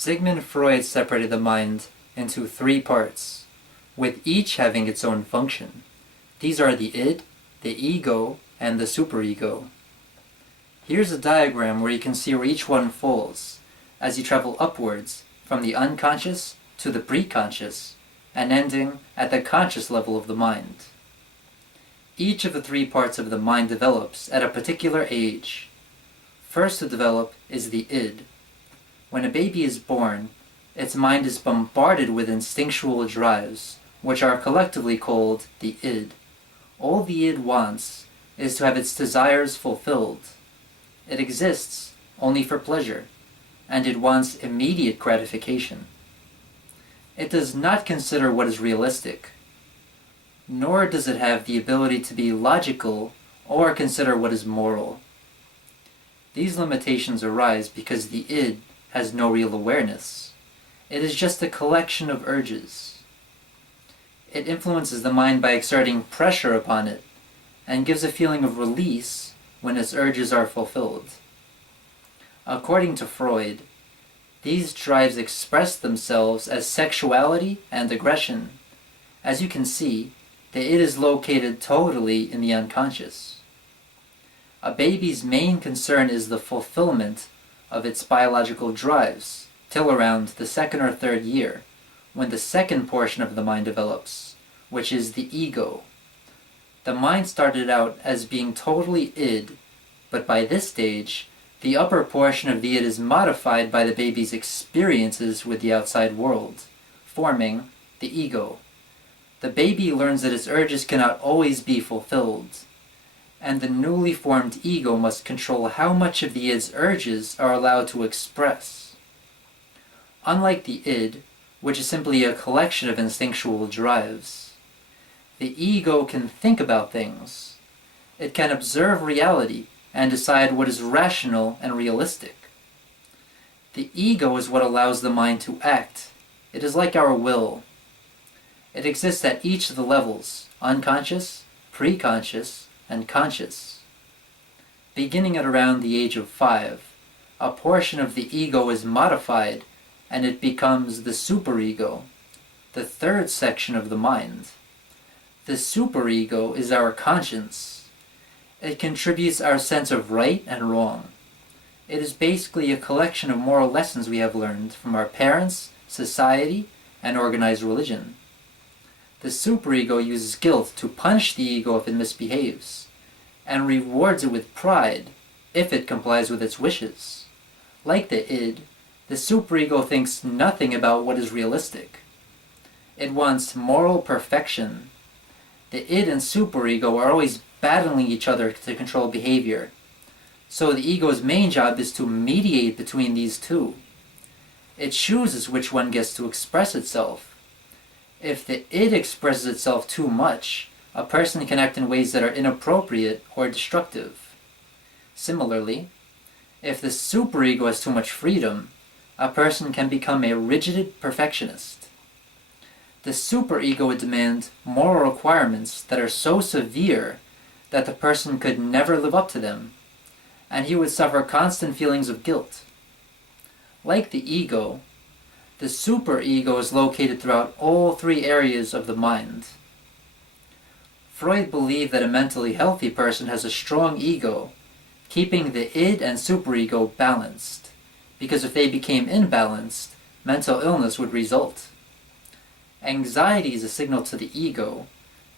Sigmund Freud separated the mind into three parts, with each having its own function. These are the id, the ego, and the superego. Here's a diagram where you can see where each one falls as you travel upwards from the unconscious to the preconscious and ending at the conscious level of the mind. Each of the three parts of the mind develops at a particular age. First to develop is the id. When a baby is born, its mind is bombarded with instinctual drives, which are collectively called the id. All the id wants is to have its desires fulfilled. It exists only for pleasure, and it wants immediate gratification. It does not consider what is realistic, nor does it have the ability to be logical or consider what is moral. These limitations arise because the id has no real awareness. It is just a collection of urges. It influences the mind by exerting pressure upon it, and gives a feeling of release when its urges are fulfilled. According to Freud, these drives express themselves as sexuality and aggression. As you can see, the id is located totally in the unconscious. A baby's main concern is the fulfillment of its biological drives till around the second or third year, when the second portion of the mind develops, which is the ego. The mind started out as being totally id, but by this stage, the upper portion of the id is modified by the baby's experiences with the outside world, forming the ego. The baby learns that its urges cannot always be fulfilled, and the newly formed ego must control how much of the id's urges are allowed to express. Unlike the id, which is simply a collection of instinctual drives, the ego can think about things. It can observe reality and decide what is rational and realistic. The ego is what allows the mind to act. It is like our will. It exists at each of the levels, unconscious, preconscious, and conscious. Beginning at around the age of 5, a portion of the ego is modified and it becomes the superego, the third section of the mind. The superego is our conscience. It contributes our sense of right and wrong. It is basically a collection of moral lessons we have learned from our parents, society, and organized religion. The superego uses guilt to punish the ego if it misbehaves, and rewards it with pride if it complies with its wishes. Like the id, the superego thinks nothing about what is realistic. It wants moral perfection. The id and superego are always battling each other to control behavior, so the ego's main job is to mediate between these two. It chooses which one gets to express itself. If the id expresses itself too much, a person can act in ways that are inappropriate or destructive. Similarly, if the superego has too much freedom, a person can become a rigid perfectionist. The superego would demand moral requirements that are so severe that the person could never live up to them, and he would suffer constant feelings of guilt. Like the ego, the superego is located throughout all three areas of the mind. Freud believed that a mentally healthy person has a strong ego, keeping the id and superego balanced, because if they became imbalanced, mental illness would result. Anxiety is a signal to the ego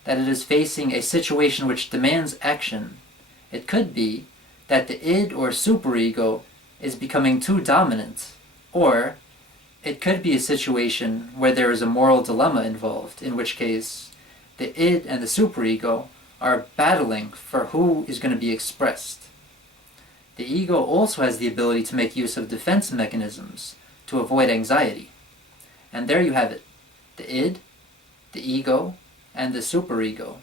that it is facing a situation which demands action. It could be that the id or superego is becoming too dominant, or it could be a situation where there is a moral dilemma involved, in which case the id and the superego are battling for who is going to be expressed. The ego also has the ability to make use of defense mechanisms to avoid anxiety. And there you have it, the id, the ego, and the superego.